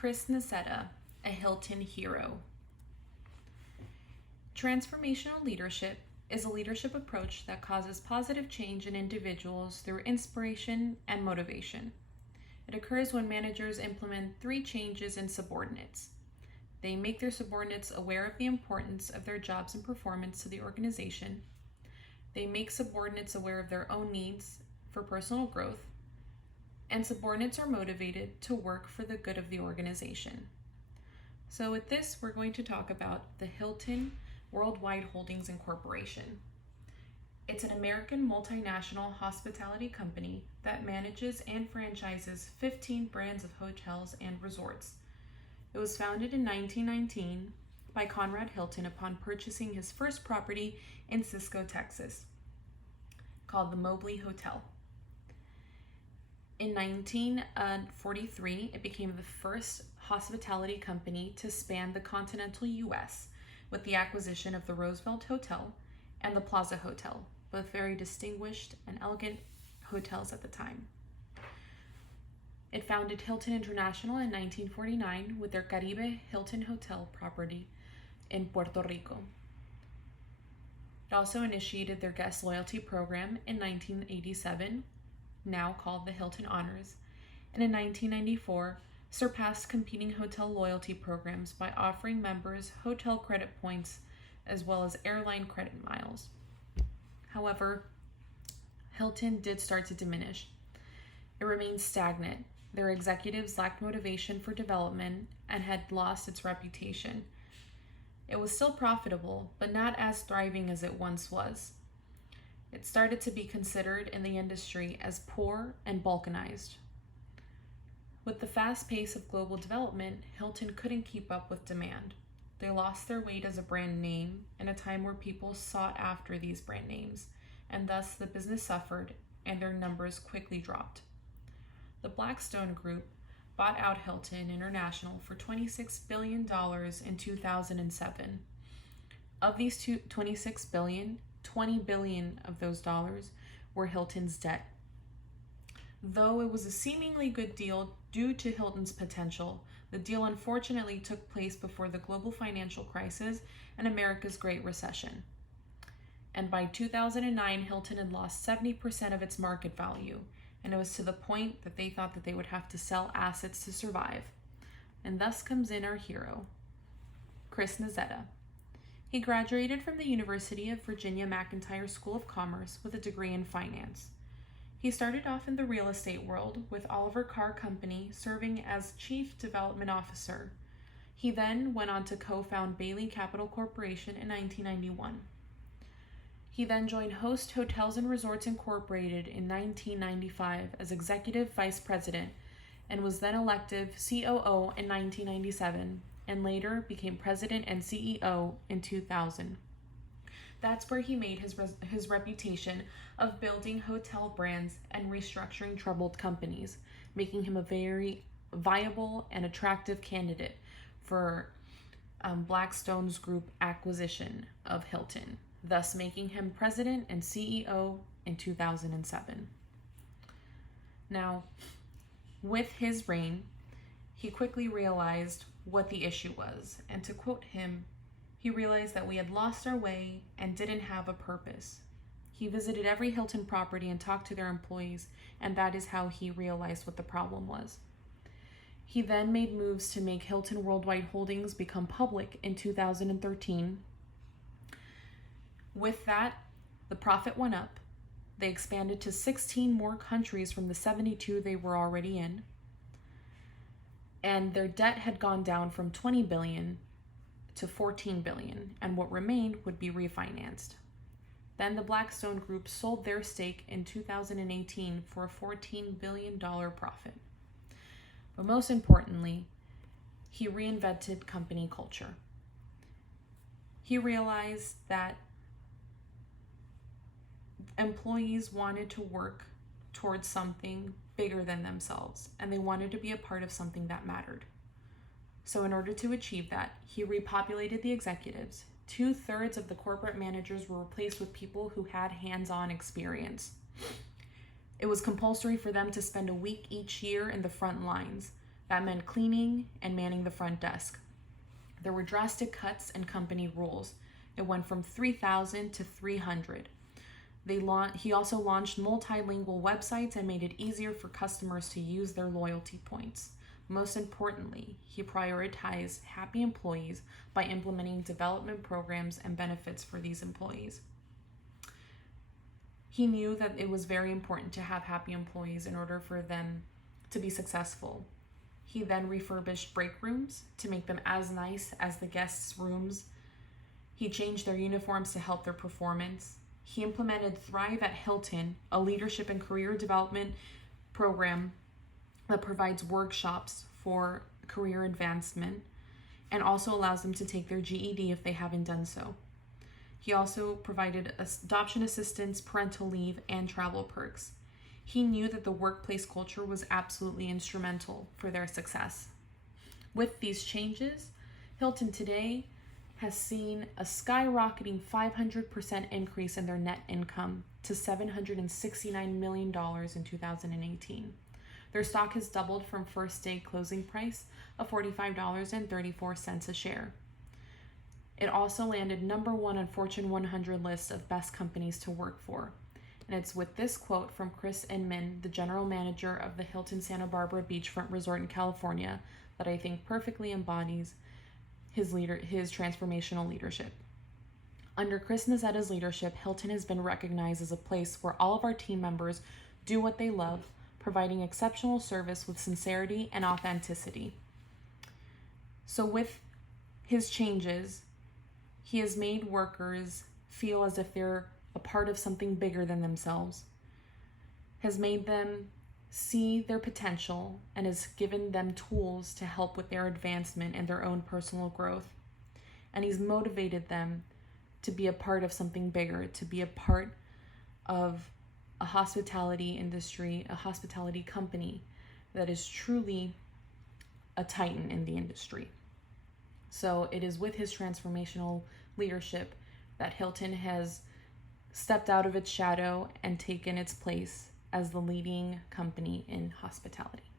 Chris Nassetta, a Hilton hero. Transformational leadership is a leadership approach that causes positive change in individuals through inspiration and motivation. It occurs when managers implement three changes in subordinates. They make their subordinates aware of the importance of their jobs and performance to the organization. They make subordinates aware of their own needs for personal growth. And subordinates are motivated to work for the good of the organization. So with this, we're going to talk about the Hilton Worldwide Holdings Incorporation. It's an American multinational hospitality company that manages and franchises 15 brands of hotels and resorts. It was founded in 1919 by Conrad Hilton upon purchasing his first property in Cisco, Texas, called the Mobley Hotel. In 1943, it became the first hospitality company to span the continental U.S. with the acquisition of the Roosevelt Hotel and the Plaza Hotel, both very distinguished and elegant hotels at the time. It founded Hilton International in 1949 with their Caribe Hilton Hotel property in Puerto Rico. It also initiated their guest loyalty program in 1987, now called the Hilton Honors, and in 1994 surpassed competing hotel loyalty programs by offering members hotel credit points as well as airline credit miles. However, Hilton did start to diminish. It remained stagnant. Their executives lacked motivation for development and had lost its reputation. It was still profitable, but not as thriving as it once was. It started to be considered in the industry as poor and balkanized. With the fast pace of global development, Hilton couldn't keep up with demand. They lost their weight as a brand name in a time where people sought after these brand names, and thus the business suffered and their numbers quickly dropped. The Blackstone Group bought out Hilton International for $26 billion in 2007. Of these $26 billion, $20 billion of those dollars were Hilton's debt. Though it was a seemingly good deal due to Hilton's potential, the deal unfortunately took place before the global financial crisis and America's Great Recession. And by 2009, Hilton had lost 70% of its market value, and it was to the point that they thought that they would have to sell assets to survive. And thus comes in our hero, Chris Nassetta. He graduated from the University of Virginia McIntire School of Commerce with a degree in finance. He started off in the real estate world with Oliver Carr Company, serving as Chief Development Officer. He then went on to co-found Bailey Capital Corporation in 1991. He then joined Host Hotels and Resorts Incorporated in 1995 as Executive Vice President and was then elected COO in 1997 and later became President and CEO in 2000. That's where he made his reputation of building hotel brands and restructuring troubled companies, making him a very viable and attractive candidate for Blackstone's group acquisition of Hilton, thus making him President and CEO in 2007. Now, with his reign, he quickly realized what the issue was, and to quote him, he realized that we had lost our way and didn't have a purpose. He visited every Hilton property and talked to their employees, and that is how he realized what the problem was. He then made moves to make Hilton Worldwide Holdings become public in 2013. With that, the profit went up. They expanded to 16 more countries from the 72 they were already in. And their debt had gone down from $20 billion to $14 billion, and what remained would be refinanced. Then the Blackstone Group sold their stake in 2018 for a $14 billion profit. But most importantly, he reinvented company culture. He realized that employees wanted to work towards something bigger than themselves, and they wanted to be a part of something that mattered. So in order to achieve that, he repopulated the executives. 2/3 of the corporate managers were replaced with people who had hands-on experience. It was compulsory for them to spend a week each year in the front lines. That meant cleaning and manning the front desk. There were drastic cuts in company rules. It went from 3,000 to 300. He also launched multilingual websites and made it easier for customers to use their loyalty points. Most importantly, he prioritized happy employees by implementing development programs and benefits for these employees. He knew that it was very important to have happy employees in order for them to be successful. He then refurbished break rooms to make them as nice as the guests' rooms. He changed their uniforms to help their performance. He implemented Thrive at Hilton, a leadership and career development program that provides workshops for career advancement and also allows them to take their GED if they haven't done so. He also provided adoption assistance, parental leave, and travel perks. He knew that the workplace culture was absolutely instrumental for their success. With these changes, Hilton today has seen a skyrocketing 500% increase in their net income to $769 million in 2018. Their stock has doubled from first day closing price of $45.34 a share. It also landed number 1 on Fortune 100 list of best companies to work for. And it's with this quote from Chris Inman, the general manager of the Hilton Santa Barbara Beachfront Resort in California, that I think perfectly embodies his transformational leadership. Under Chris Nassetta's leadership, Hilton has been recognized as a place where all of our team members do what they love, providing exceptional service with sincerity and authenticity. So with his changes, he has made workers feel as if they're a part of something bigger than themselves, has made them see their potential, and has given them tools to help with their advancement and their own personal growth. And he's motivated them to be a part of something bigger, to be a part of a hospitality industry, a hospitality company that is truly a titan in the industry. So it is with his transformational leadership that Hilton has stepped out of its shadow and taken its place as the leading company in hospitality.